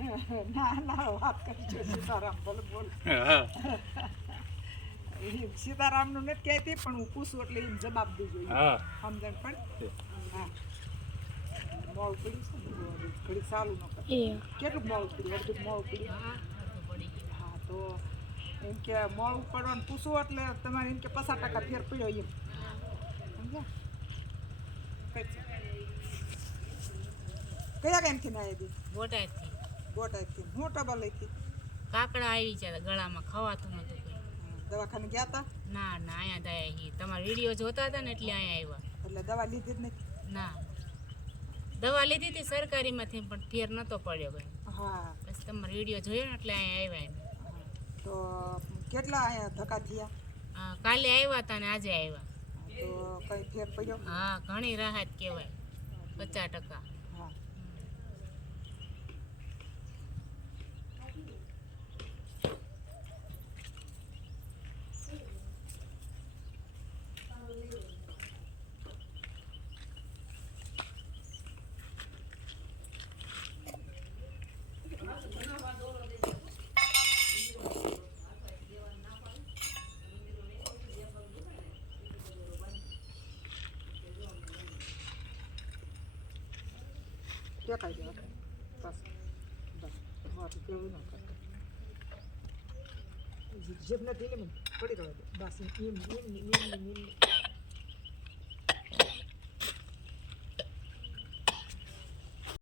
ના ના વાત કરી સીતારામ બોલ બોલ સીતારામનું નથી કહેતી પણ હું પૂછું એટલે એમ જવાબ દીધો સમજણ પણ હા મોડું પડ્યું છે ને ઘડી ચાલુ ન કરે કેટલું મોડું પડ્યું અડધું મોડું પડ્યું હા તો એમ કે મોડું પડવાનું પૂછવું એટલે તમારે એમ કે 50% ફેર પડ્યો એમ સમજ્યા કયા ગામથી ના આવી બોટાદથી બોટાદથી હું ટબા લઈ હતી કાકડા આવી છે ગળામાં ખવાતું નતું કઈ દવાખાને ગયા હતા ના ના અહીંયા દયા હી તમારા વિડીયો જોતા હતા ને એટલે અહીંયા આવ્યા એટલે દવા લીધી જ નથી ના દવા લીધી હતી સરકારીમાંથી પણ ફેર નતો પડ્યો કઈ હા પછી તમારો વિડીયો જોયો ને એટલે અહીંયા આવ્યા તો કેટલા અહીંયા ધક્કા થયા કાલે આવ્યા હતા ને આજે આવ્યા તો કઈ ફેર પડ્યો હા ઘણી રાહત કહેવાય 50% હા क्या कर दिया बस बस बहुत केवल ना कर जब ना दिले में पड़ी रहो बस ये